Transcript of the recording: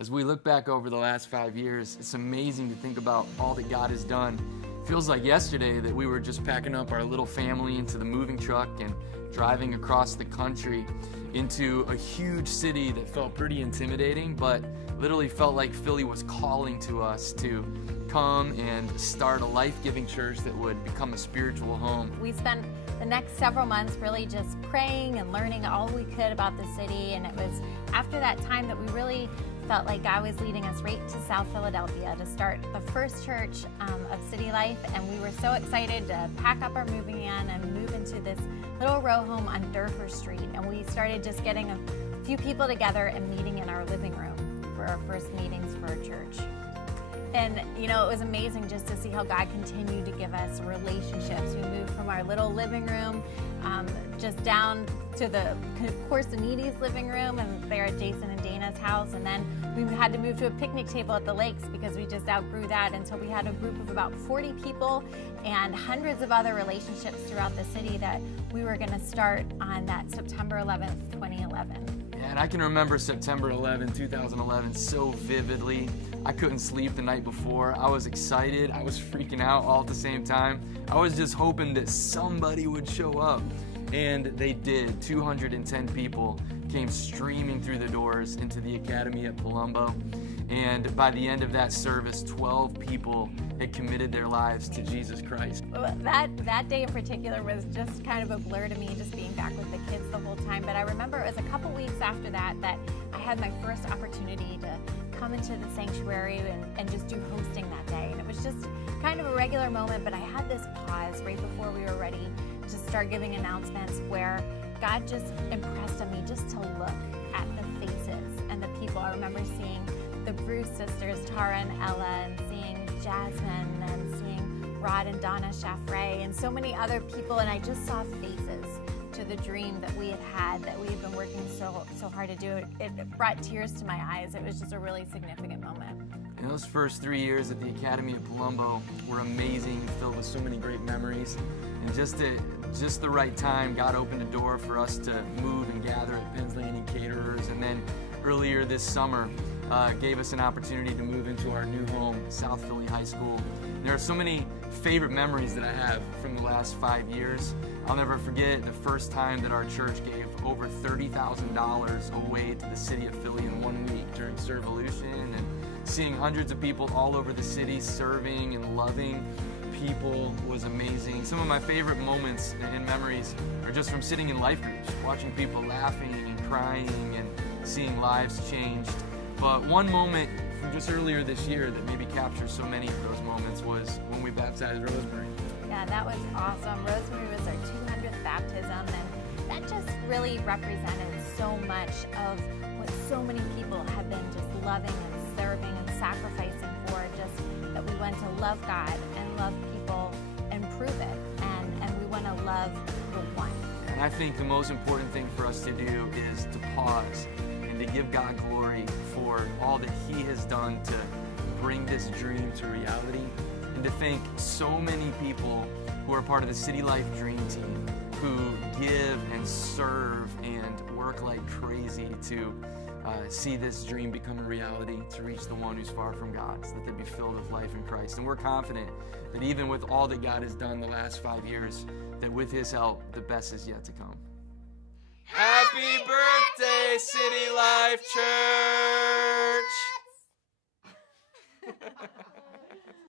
As we look back over the last 5 years, it's amazing to think about all that God has done. It feels like yesterday that we were just packing up our little family into the moving truck and driving across the country into a huge city that felt pretty intimidating, but literally felt like Philly was calling to us to come and start a life-giving church that would become a spiritual home. We spent the next several months really just praying and learning all we could about the city, and it was after that time that we really felt like God was leading us right to South Philadelphia to start the first church of City Life, and we were so excited to pack up our moving van and move into this little row home on Durford Street, and we started just getting a few people together and meeting in our living room for our first meetings for our church. And you know, it was amazing just to see how God continued to give us relationships. We moved from our little living room just down to the Corsanides living room, and there at Jason and Dana's house. And then we had to move to a picnic table at the lakes because we just outgrew that until we had a group of about 40 people and hundreds of other relationships throughout the city that we were going to start on that September 11th, 2011. And I can remember September 11, 2011 so vividly. I couldn't sleep the night before. I was excited. I was freaking out all at the same time. I was just hoping that somebody would show up. And they did. 210 people came streaming through the doors into the academy at Palumbo. And by the end of that service, 12 people had committed their lives to Jesus Christ. That day in particular was just kind of a blur to me, just being back with the kids the whole time. But I remember it was a couple weeks after that I had my first opportunity to come into the sanctuary and just do hosting that day. And it was just kind of a regular moment, but I had this pause right before we were ready to start giving announcements where God just impressed on me just to look at the faces and the people. I remember seeing the Bruce sisters, Tara and Ella, and seeing Jasmine, and seeing Rod and Donna Chaffray, and so many other people, and I just saw faces to the dream that we had that we had been working so hard to do. It brought tears to my eyes. It was just a really significant moment. And those first 3 years at the Academy at Palumbo were amazing, filled with so many great memories. And just at the right time, God opened a door for us to move and gather at Penn's Landing Caterers. And then earlier this summer, gave us an opportunity to move into our new home, South Philly High School. And there are so many favorite memories that I have from the last 5 years. I'll never forget the first time that our church gave over $30,000 away to the city of Philly in 1 week during Servolution, and seeing hundreds of people all over the city serving and loving people was amazing. Some of my favorite moments and memories are just from sitting in life groups, watching people laughing and crying and seeing lives changed. But one moment from just earlier this year that maybe captures so many of those moments was when we baptized Rosemary. Yeah, that was awesome. Rosemary was our 200th baptism, and that just really represented so much of what so many people have been just loving and serving and sacrificing for, just that we want to love God and love people and prove it, and we want to love the one. And I think the most important thing for us to do is to pause and to give God glory for all that He has done to bring this dream to reality, and to thank so many people who are part of the City Life Dream Team who give and serve and work like crazy to see this dream become a reality, to reach the one who's far from God, so that they be filled with life in Christ. And we're confident that even with all that God has done the last 5 years, that with His help, the best is yet to come. Happy birthday, City Life Church!